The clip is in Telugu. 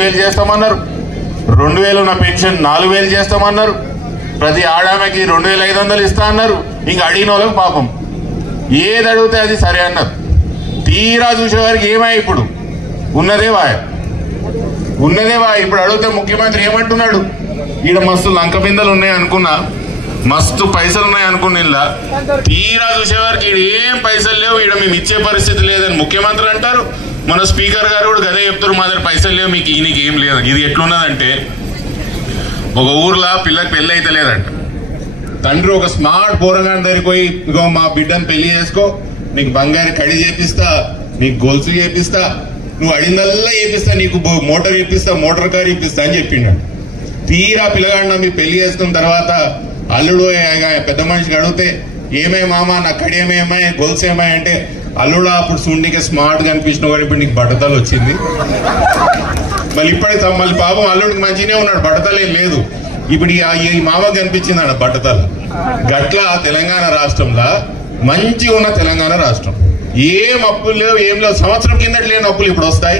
2000 చేస్తామన్నారు. 2000 ఉన్న పెన్షన్ 4000 చేస్తామన్నారు. ప్రతి ఆడామెకి 2500 ఇస్తా అన్నారు. ఇంక అడిగిన వాళ్ళకి పాపం ఏది అడిగితే అది సరే అన్నారు. తీరా చూసేవారికి ఏమా ఇప్పుడు ఉన్నదే వాయ ఇప్పుడు అడిగితే ముఖ్యమంత్రి ఏమంటున్నాడు, ఈడ మస్తు లంక బిందెలు ఉన్నాయి అనుకున్నా, మస్తు పైసలు ఉన్నాయి అనుకున్నా, తీరా చూసేవారికి ఈడ ఏం పైసలు లేవు, ఈడ మేము ఇచ్చే పరిస్థితి లేదని ముఖ్యమంత్రి అంటారు. మన స్పీకర్ గారు కూడా గదే చెప్తారు, మా దగ్గర పైసలు లేవు, మీకు ఈయనకి ఏం లేదు. ఇది ఎట్లున్నదంటే, ఒక ఊర్లో పిల్లకి పెళ్లి అయితే లేదంట. తండ్రి ఒక స్మార్ట్ పోరగాని దగ్గరికి పోయి, ఇగో మా బిడ్డను పెళ్లి చేసుకో, నీకు బంగారు కడి చేపిస్తా, నీకు గొలుసు చేపిస్తా, నువ్వు అడిగిందల్లా చేపిస్తా, నీకు మోటార్ చేపిస్తా, మోటార్ కార్ చేపిస్తా అని చెప్పిండు. తీరా పిల్లగాడిన మీరు పెళ్లి చేసుకున్న తర్వాత అల్లుడు పెద్ద మనిషికి అడిగితే ఏమై మామ నా కడి ఏమేమై గొలుసు ఏమై అంటే, అల్లుడు అప్పుడు చూడనీకే స్మార్ట్ గా అనిపించినావు కానీ ఇప్పుడు నీకు బట్టతలు వచ్చింది. మళ్ళీ ఇప్పటికి మళ్ళీ పాపం అల్లుడికి మంచిగానే ఉన్నాడు, బట్టతలు ఏం లేదు. ఇప్పుడు ఈ మామకు కనిపించింది అన్న బట్టతలు. గట్ల తెలంగాణ రాష్ట్రంలో మంచిగా ఉన్న తెలంగాణ రాష్ట్రం, ఏం అప్పులు లేవు, ఏం లేవు. సంవత్సరం కిందటి లేని అప్పులు ఇప్పుడు వస్తాయి.